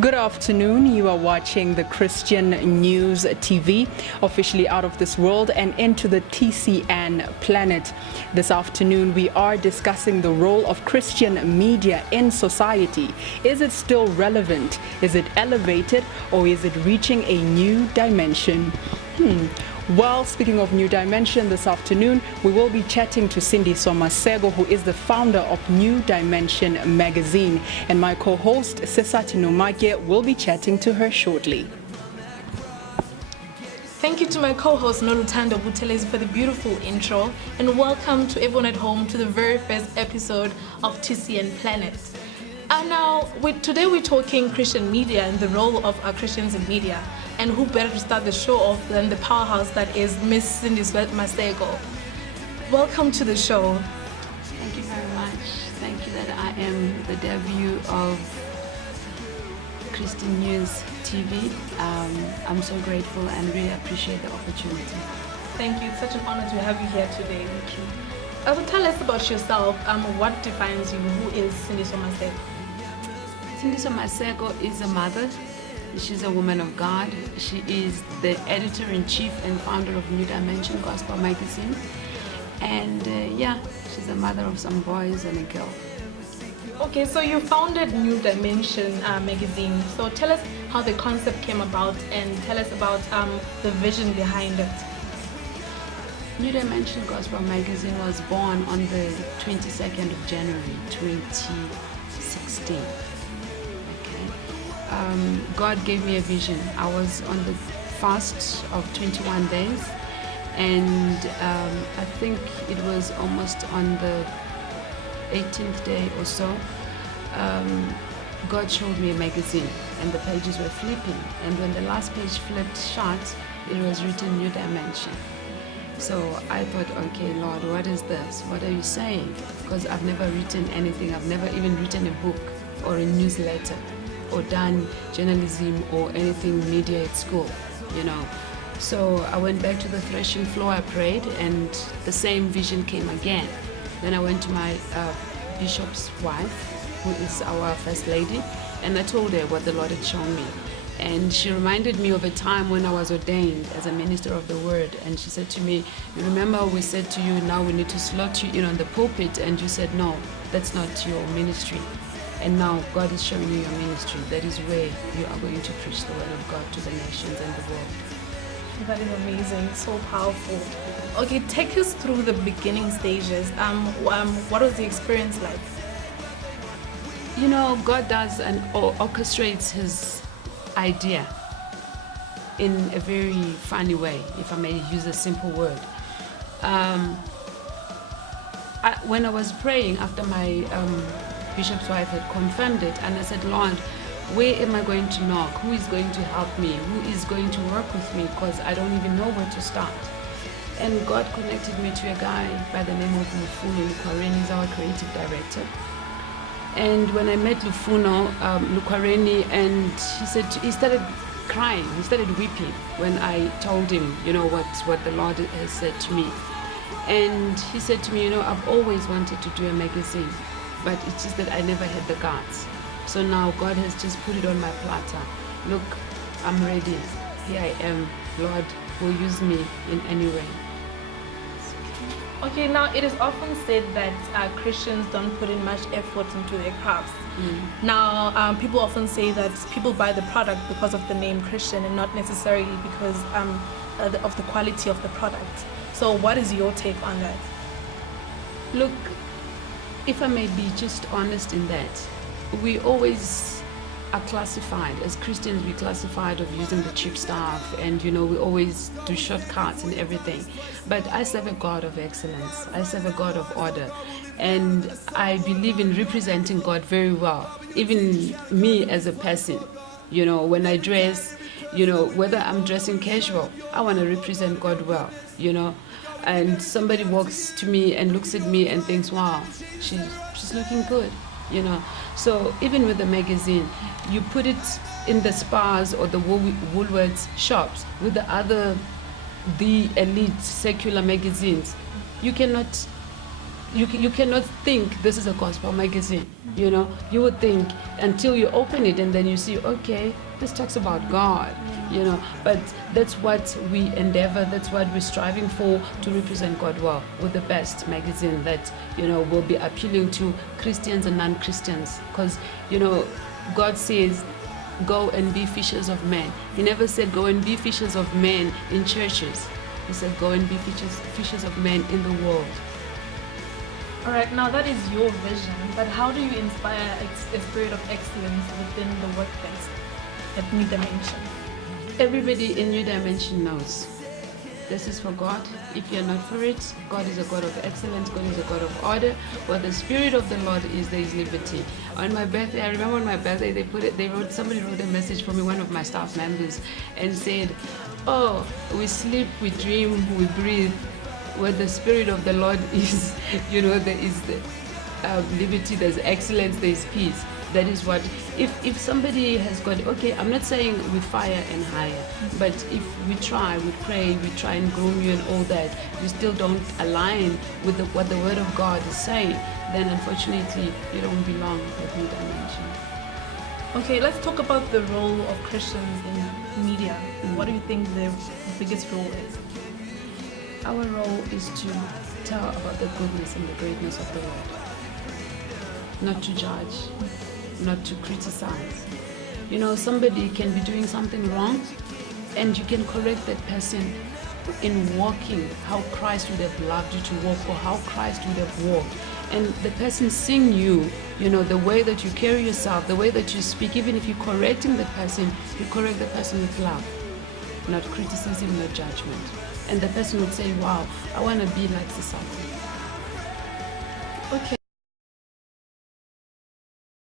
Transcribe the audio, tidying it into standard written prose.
Good afternoon. You are watching the Christian News TV, officially out of this world and into the TCN Planet. This afternoon, we are discussing the role of Christian media in society. Is it still relevant? Is it elevated, or is it reaching a new dimension? Well, speaking of new dimension, this afternoon we will be chatting to Sindiswa Maseko, who is the founder of New Dimension magazine, and my co-host Sesati Nomake will be chatting to her shortly. Thank you to my co-host Nolutando Butelezi for the beautiful intro, and welcome to everyone at home to the very first episode of TCN Planet. Today we're talking Christian media and the role of Christians in media. And who better to start the show off than the powerhouse that is Miss Sindiswa Maseko. Welcome to the show. Thank you very much. Thank you that I am the debut of Christian News TV. I'm so grateful and really appreciate the opportunity. Thank you. It's such an honor to have you here today. Thank you. Tell us about yourself. What defines you? Who is Sindiswa Maseko? Sindiswa Maseko is a mother. She's a woman of God. She is the editor-in-chief and founder of New Dimension Gospel magazine. And she's a mother of some boys and a girl. Okay, so you founded New Dimension magazine. So tell us how the concept came about and tell us about the vision behind it. New Dimension Gospel magazine was born on the 22nd of January 2016. God gave me a vision. I was on the fast of 21 days, and I think it was almost on the 18th day or so. God showed me a magazine, and the pages were flipping. And when the last page flipped shut, it was written New Dimension. So I thought, okay, Lord, what is this? What are you saying? Because I've never written anything. I've never even written a book or a newsletter, or done journalism or anything media at school, So I went back to the threshing floor, I prayed, and the same vision came again. Then I went to my bishop's wife, who is our first lady, and I told her what the Lord had shown me. And she reminded me of a time when I was ordained as a minister of the word, and she said to me, you remember we said to you, now we need to slot you in on the pulpit, and you said, no, that's not your ministry. And now God is showing you your ministry. That is where you are going to preach the word of God to the nations and the world. That is amazing, so powerful. Okay, take us through the beginning stages. What was the experience like? God does and orchestrates his idea in a very funny way, if I may use a simple word. When I was praying after my bishop's wife had confirmed it, and I said, Lord, where am I going to knock? Who is going to help me? Who is going to work with me? Because I don't even know where to start. And God connected me to a guy by the name of Lufuno Lukwareni. He's our creative director. And when I met Lufuno Lukwareni, and he started crying, he started weeping when I told him, what the Lord has said to me. And he said to me, I've always wanted to do a magazine, but it's just that I never had the guts. So now God has just put it on my platter. Look, I'm ready. Here I am. Lord will use me in any way. Okay, now it is often said that Christians don't put in much effort into their crafts. Now, people often say that people buy the product because of the name Christian and not necessarily because of the quality of the product. So what is your take on that? Look, if I may be just honest in that, we always are classified, as Christians, we're classified of using the cheap stuff, and we always do shortcuts and everything. But I serve a God of excellence. I serve a God of order. And I believe in representing God very well. Even me as a person, when I dress, whether I'm dressing casual, I want to represent God well, And somebody walks to me and looks at me and thinks, wow, she's looking good, So even with the magazine, you put it in the Spars or the Woolworths shops with the elite secular magazines. You cannot you cannot think this is a gospel magazine. You know, you would think until you open it and then you see, okay, this talks about God. You know, but that's what we endeavor, that's what we're striving for, to represent God well with the best magazine that, you know, will be appealing to Christians and non-Christians. Because, you know, God says, go and be fishers of men. He never said go and be fishers of men in churches. He said go and be fishers of men in the world. All right, now that is your vision, but how do you inspire a spirit of excellence within the workplace at New Dimension? Everybody in New Dimension knows this is for God. If you're not for it, God is a God of excellence, God is a God of order. Where the Spirit of the Lord is, there is liberty. On my birthday, I remember on my birthday, somebody wrote a message for me, one of my staff members, and said, oh, we sleep, we dream, we breathe. Where the Spirit of the Lord is, you know, there is the liberty, there's excellence, there's peace. That is what, if somebody has got, okay, I'm not saying we fire and hire, but if we try, we pray, we try and groom you and all that, you still don't align with what the Word of God is saying, then unfortunately you don't belong at New Dimension. Okay, let's talk about the role of Christians in media. What do you think the biggest role is? Our role is to tell about the goodness and the greatness of the Lord, not to judge, not to criticize. You know, somebody can be doing something wrong and you can correct that person in walking how Christ would have loved you to walk, or how Christ would have walked. And the person seeing you, you know, the way that you carry yourself, the way that you speak, even if you're correcting the person, you correct the person with love, not criticism, not judgment. And the person would say, wow, I want to be like this. Okay.